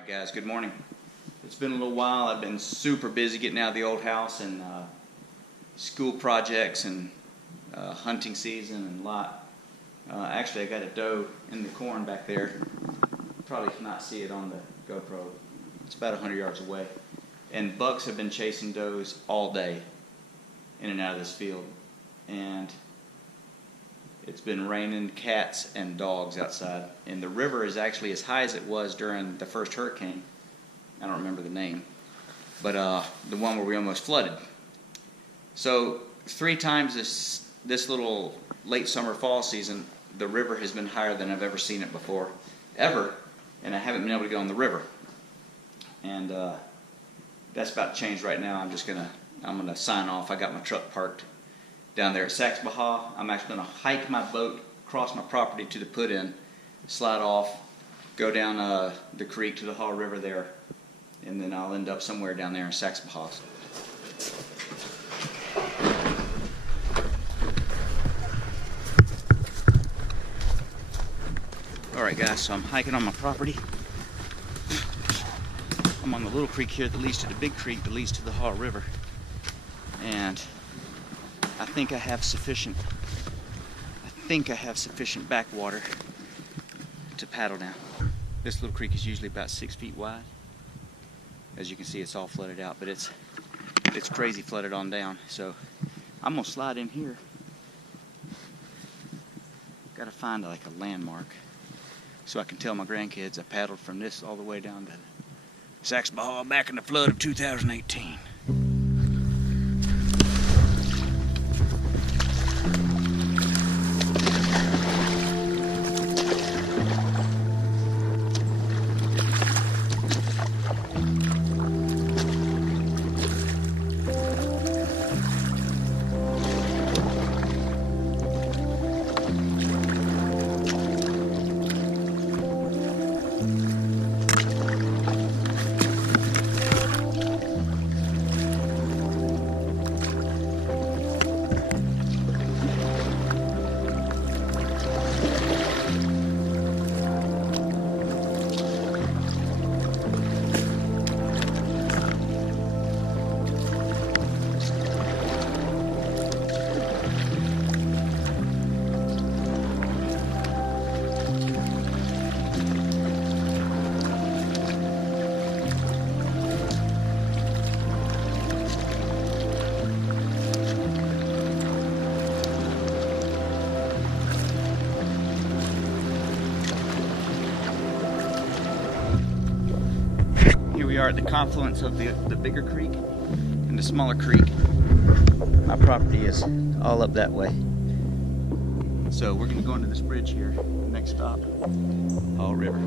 Alright guys, good morning. It's been a little while. I've been super busy getting out of the old house and school projects and hunting season and a lot. Actually, I got a doe in the corn back there. Probably cannot see it on the GoPro. It's about 100 yards away. And bucks have been chasing does all day in and out of this field. And it's been raining cats and dogs outside. And the river is actually as high as it was during the first hurricane. I don't remember the name. But the one where we almost flooded. So 3 times this little late summer fall season, the river has been higher than I've ever seen it before. Ever. And I haven't been able to get on the river. And that's about to change right now. I'm gonna sign off. I got my truck parked down there at Kayaking Haw. I'm actually gonna hike my boat across my property to the put-in, slide off, go down the creek to the Haw River there, and then I'll end up somewhere down there in Kayaking Haw. Alright guys, so I'm hiking on my property. I'm on the little creek here that leads to the big creek that leads to the Haw River. And I think I have sufficient backwater to paddle down. This little creek is usually about 6 feet wide. As you can see, it's all flooded out, but it's crazy flooded on down. So I'm gonna slide in here. Gotta find like a landmark so I can tell my grandkids I paddled from this all the way down to Kayaking Haw back in the flood of 2018. We are at the confluence of the bigger creek and the smaller creek. My property is all up that way. So we're going to go into this bridge here. Next stop, Haw River.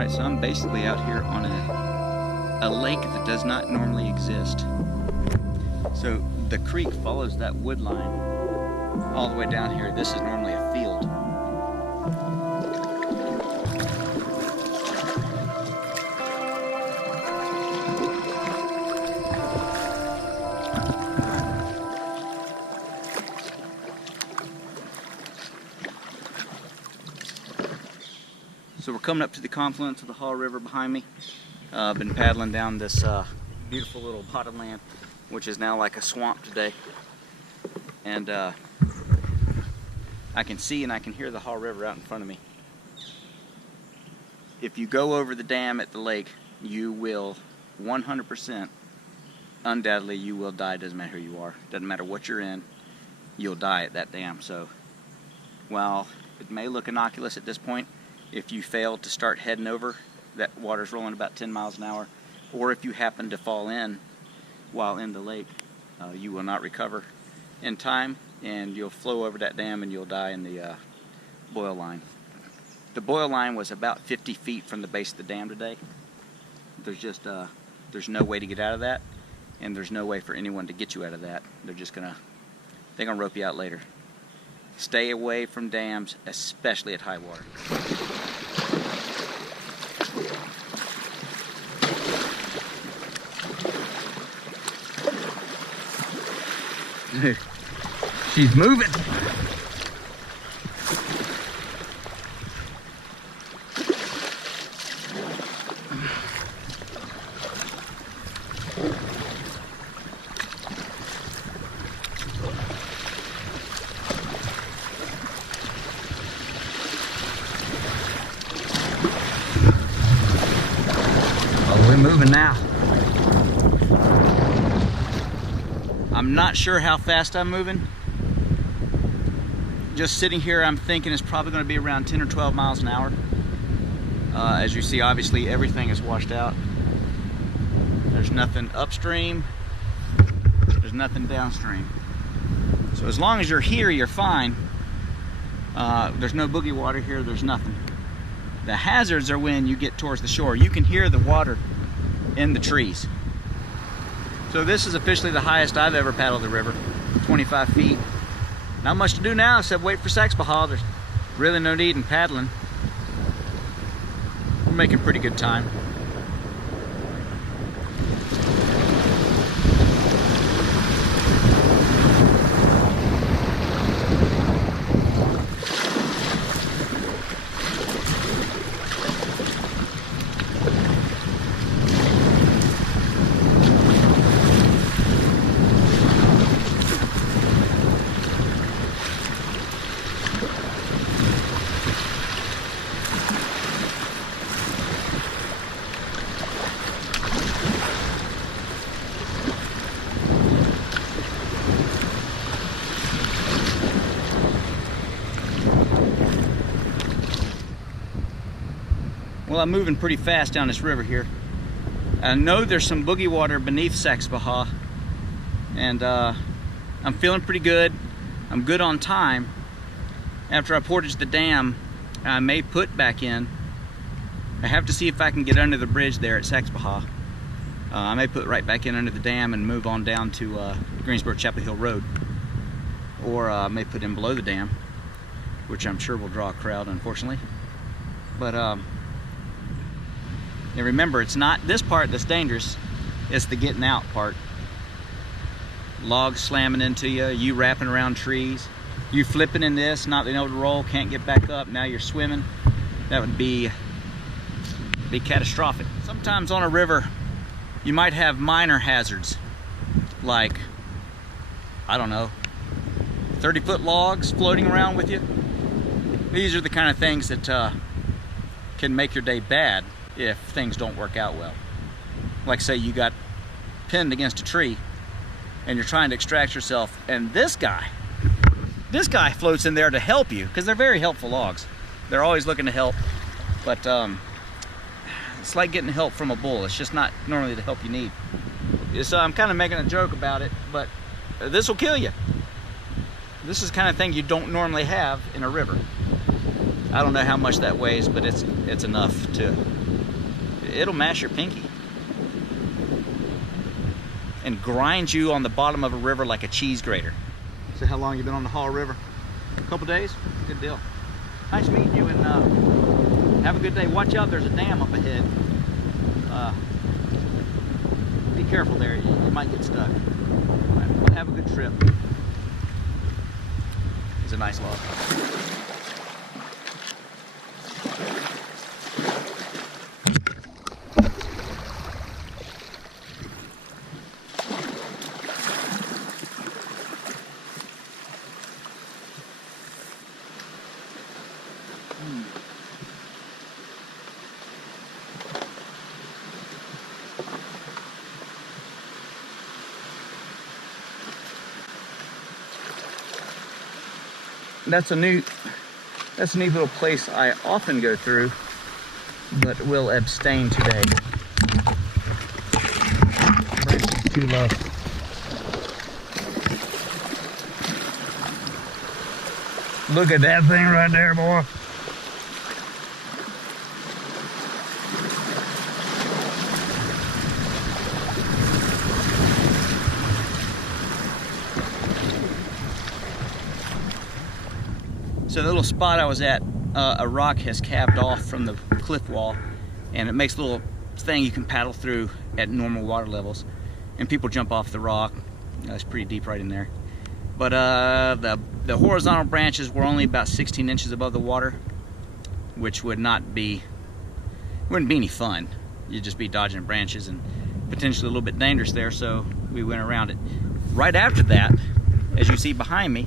Alright, so I'm basically out here on a lake that does not normally exist. So the creek follows that wood line all the way down here. This is normally a field. So we're coming up to the confluence of the Haw River behind me. I've been paddling down this beautiful little bottomland, which is now like a swamp today. And I can see and I can hear the Haw River out in front of me. If you go over the dam at the lake, you will 100%, undoubtedly you will die. Doesn't matter who you are. Doesn't matter what you're in, you'll die at that dam. So while it may look innocuous at this point, if you fail to start heading over, that water's rolling about 10 miles an hour, or if you happen to fall in while in the lake, you will not recover in time, and you'll flow over that dam and you'll die in the boil line. The boil line was about 50 feet from the base of the dam today. There's no way to get out of that, and there's no way for anyone to get you out of that. They're gonna rope you out later. Stay away from dams, especially at high water. She's moving. Oh, we're moving now. I'm not sure how fast I'm moving. Just sitting here, I'm thinking it's probably going to be around 10 or 12 miles an hour. As you see, obviously everything is washed out. There's nothing upstream. There's nothing downstream. So as long as you're here, you're fine. There's no boogie water here. There's nothing. The hazards are when you get towards the shore. You can hear the water in the trees. So this is officially the highest I've ever paddled the river, 25 feet. Not much to do now except wait for Saxby Haw. There's really no need in paddling. We're making pretty good time. Well, I'm moving pretty fast down this river here. I know there's some boogie water beneath Saxby Haw, and I'm feeling pretty good. I'm good on time. After I portage the dam, I may put back in. I have to see if I can get under the bridge there at Saxby Haw. I may put right back in under the dam and move on down to Greensboro-Chapel Hill Road. Or I may put in below the dam, which I'm sure will draw a crowd, unfortunately. But and remember, it's not this part that's dangerous, it's the getting out part. Logs slamming into you, you wrapping around trees, you flipping in this, not being able to roll, can't get back up, now you're swimming. That would be catastrophic. Sometimes on a river, you might have minor hazards, like, I don't know, 30-foot logs floating around with you. These are the kind of things that can make your day bad if things don't work out well. Like, say you got pinned against a tree and you're trying to extract yourself, and this guy floats in there to help you, because they're very helpful logs. They're always looking to help, but it's like getting help from a bull. It's just not normally the help you need. So I'm kind of making a joke about it, but this will kill you. This is the kind of thing you don't normally have in a river. I don't know how much that weighs, but it's enough to, it'll mash your pinky and grind you on the bottom of a river like a cheese grater. So how long you been on the Haw River? A couple days? Good deal. Nice meeting you, and have a good day. Watch out, there's a dam up ahead. Be careful there, you might get stuck. Right, well, have a good trip. It's a nice log. That's a neat little place I often go through, but will abstain today. Branch is too low. Look at that thing right there, boy. So the little spot I was at, a rock has calved off from the cliff wall, and it makes a little thing you can paddle through at normal water levels. And people jump off the rock. It's pretty deep right in there. But the horizontal branches were only about 16 inches above the water, which wouldn't be any fun. You'd just be dodging branches and potentially a little bit dangerous there, so we went around it. Right after that, as you see behind me,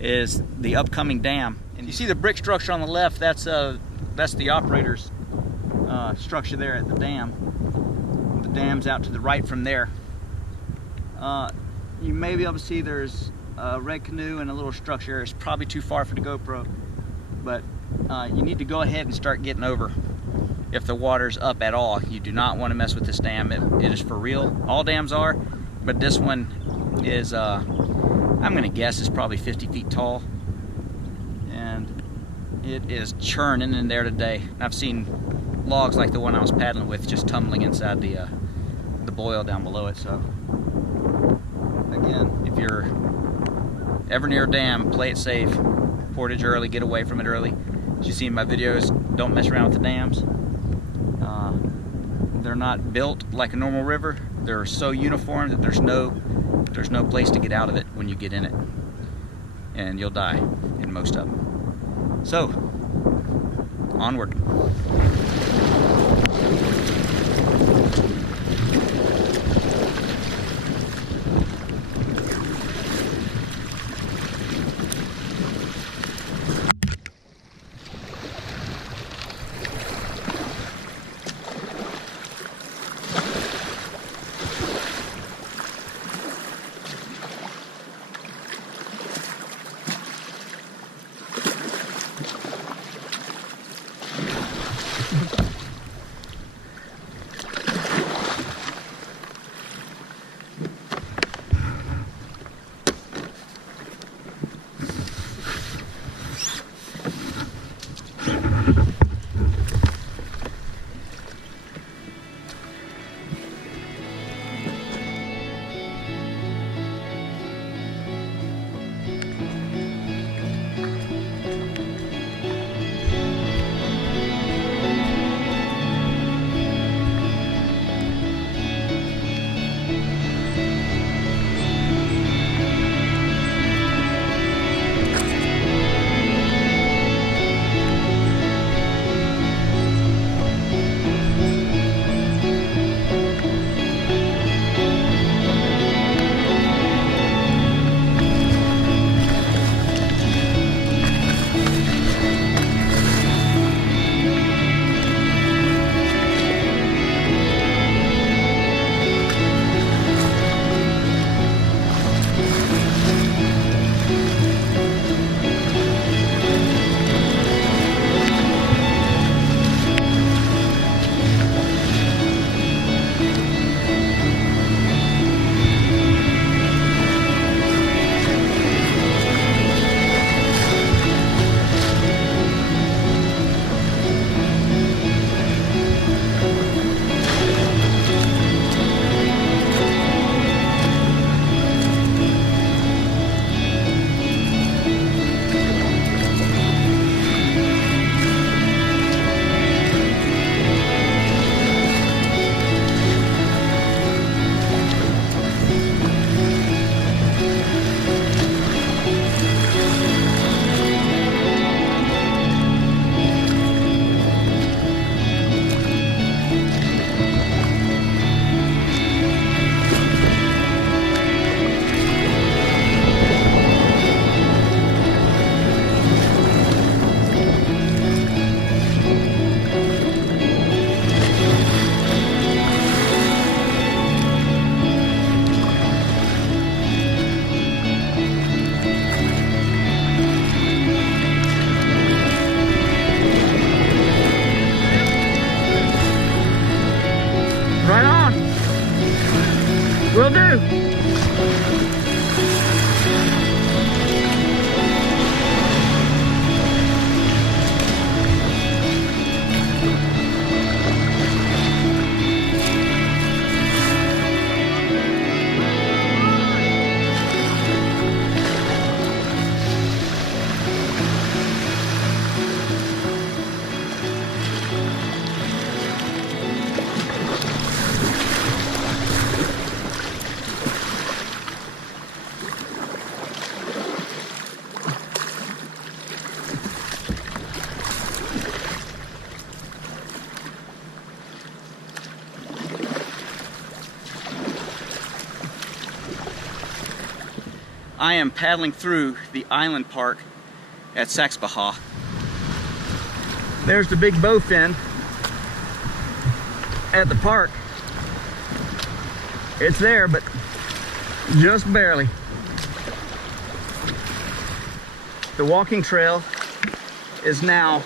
is the upcoming dam. And you see the brick structure on the left, that's the operator's structure there at the dam. The dam's out to the right from there. You may be able to see there's a red canoe and a little structure. It's probably too far for the GoPro, but you need to go ahead and start getting over if the water's up at all. You do not want to mess with this dam. It is for real. All dams are, but this one is, I'm gonna guess it's probably 50 feet tall, and it is churning in there today. I've seen logs like the one I was paddling with just tumbling inside the boil down below it. So again, if you're ever near a dam, play it safe, portage early, get away from it early. As you see in my videos, don't mess around with the dams. They're not built like a normal river. They're so uniform that there's no place to get out of it when you get in it, and you'll die in most of them. So, onward. Will do. I am paddling through the island park at Saxbaha. There's the big bowfin at the park. It's there, but just barely. The walking trail is now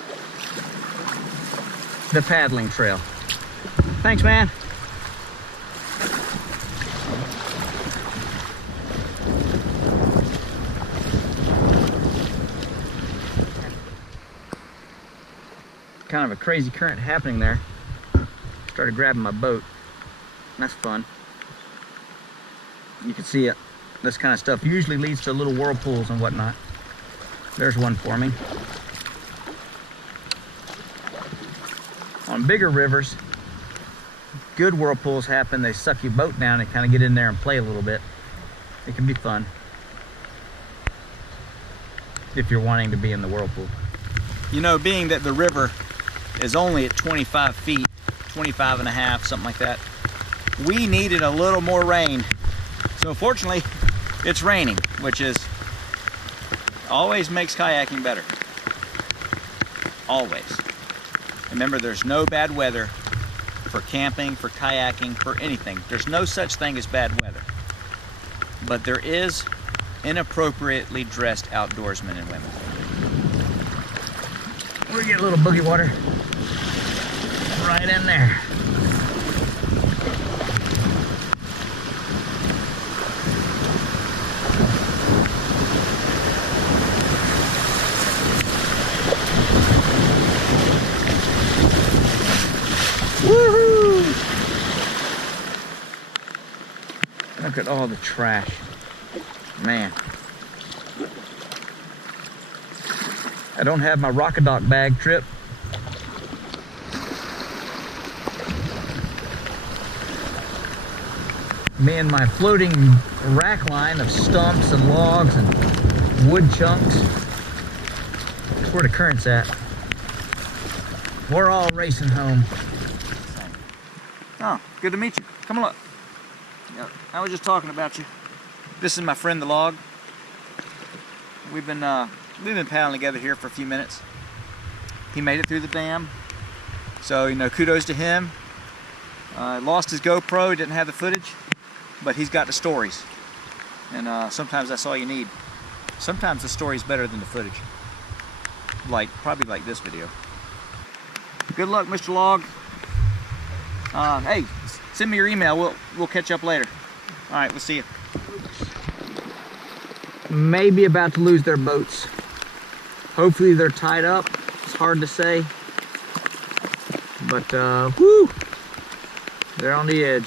the paddling trail. Thanks, man. Kind of a crazy current happening there. Started grabbing my boat. That's fun. You can see it. This kind of stuff usually leads to little whirlpools and whatnot. There's one forming. On bigger rivers, good whirlpools happen. They suck your boat down and kind of get in there and play a little bit. It can be fun if you're wanting to be in the whirlpool. You know, being that the river is only at 25 feet, 25 and a half, something like that, we needed a little more rain. So fortunately, it's raining, which is always makes kayaking better. Always. Remember, there's no bad weather for camping, for kayaking, for anything. There's no such thing as bad weather. But there is inappropriately dressed outdoorsmen and women. We're getting a little boogie water right in there. Woohoo! Look at all the trash. Man. I don't have my Rockadock bag trip. Me and my floating rack line of stumps and logs and wood chunks. That's where the current's at. We're all racing home. Oh, good to meet you. Come on, look. I was just talking about you. This is my friend the log. We've been paddling together here for a few minutes. He made it through the dam, so you know, kudos to him. Lost his GoPro, didn't have the footage, but he's got the stories, and sometimes that's all you need. Sometimes the story's better than the footage. Probably like this video. Good luck, Mr. Log. Hey, send me your email. We'll catch up later. All right, we'll see you. Maybe about to lose their boats. Hopefully they're tied up. It's hard to say. But, whoo! They're on the edge.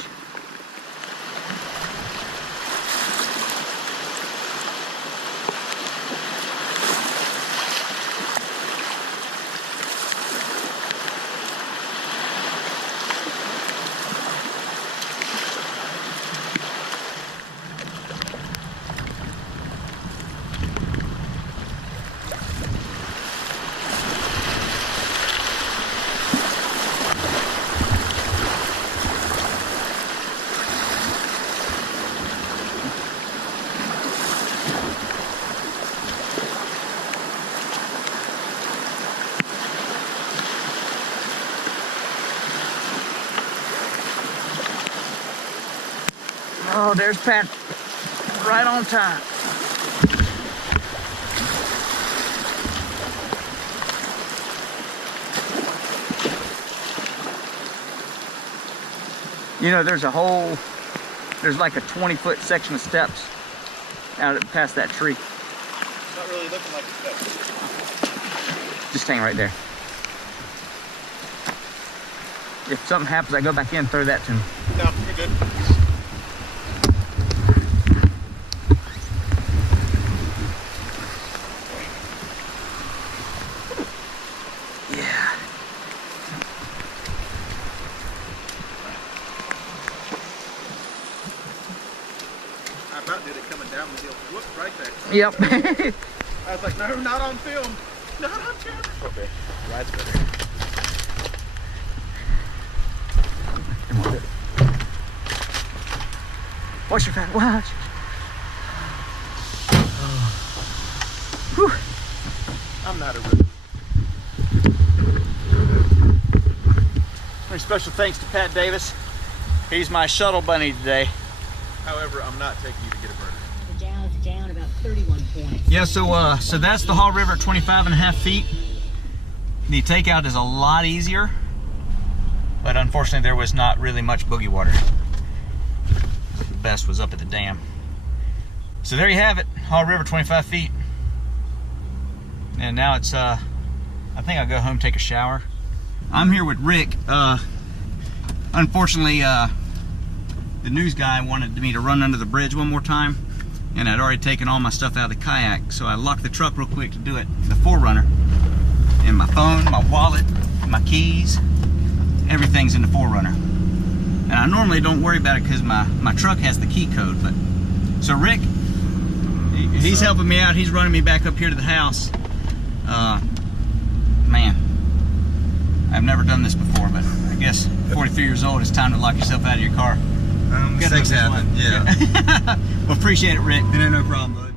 Oh, there's Pat, right on time. You know, there's like a 20-foot section of steps out past that tree. It's not really looking like a step. Just hang right there. If something happens, I go back in, throw that to him. No, you're good. I about did it coming down the hill. Look, right there. Yep. I was like, no, not on film. Not on camera. Okay, ride's better. Come on. Watch your back, watch. Whew. I'm not a rookie. Very special thanks to Pat Davis. He's my shuttle bunny today. However, I'm not taking you to get a burger. The Dow is down about 31 points. Yeah, so that's the Haw River, 25.5 feet. The takeout is a lot easier, but unfortunately there was not really much boogie water. The best was up at the dam. So there you have it, Haw River, 25 feet. And now it's, I think I'll go home, take a shower. I'm here with Rick. Unfortunately, the news guy wanted me to run under the bridge one more time, and I'd already taken all my stuff out of the kayak, so I locked the truck real quick to do it, the 4Runner. And my phone, my wallet, my keys, everything's in the 4Runner. And I normally don't worry about it because my truck has the key code. But so Rick, he's helping me out. He's running me back up here to the house. Man, I've never done this before, but I guess 43 years old, it's time to lock yourself out of your car. Mistakes happen, yeah. Well, appreciate it, Rick. It ain't no problem, bud.